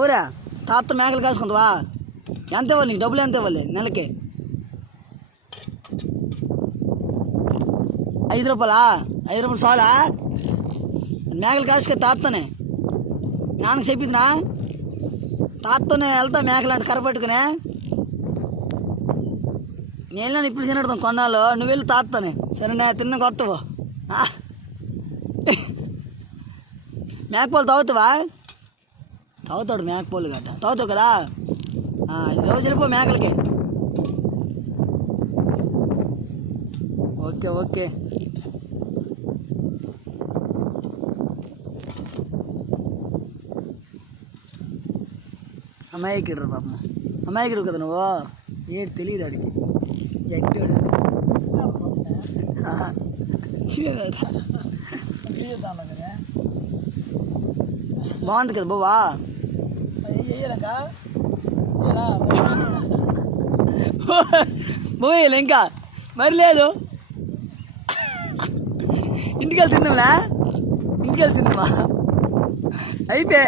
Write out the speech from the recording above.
ఊరా తాత మేకలు కాసుకుంటావా? ఎంత ఇవ్వాలి నీకు? డబ్బులు ఎంత ఇవ్వాలి నెలకి? 5 రూపాయలా? 5 రూపాయలు చాలా? మేకలు కాసుకే తాతనే నాన్నకు చెప్పిందినా? తాతతోనే వెళ్తా మేకలు అంటే కరపట్టుకునే. నేను ఇప్పుడు తినడతాం కొన్నాళ్ళు, నువ్వు వెళ్ళి తాతతోనే. సరేనా? తిన్న కొత్తవు మేకపోలు తాగుతావా? తాగుతాడు మేకపోలు గట్ట తాగుతావు కదా. రోజు వెళ్ళిపో మేకలకి. Okay okay. అమాయకుడు రా పాపం, అమాయకుడు కదా నువ్వు. ఏడు తెలియదు ఆడికి, జట్టాడు బాగుంది కదా బావా. పోయేలా ఇంకా మరి లేదు. ఇంటికి వెళ్ళి తిందాంలా, ఇంటికి వెళ్ళి తిందామా? అయిపోయి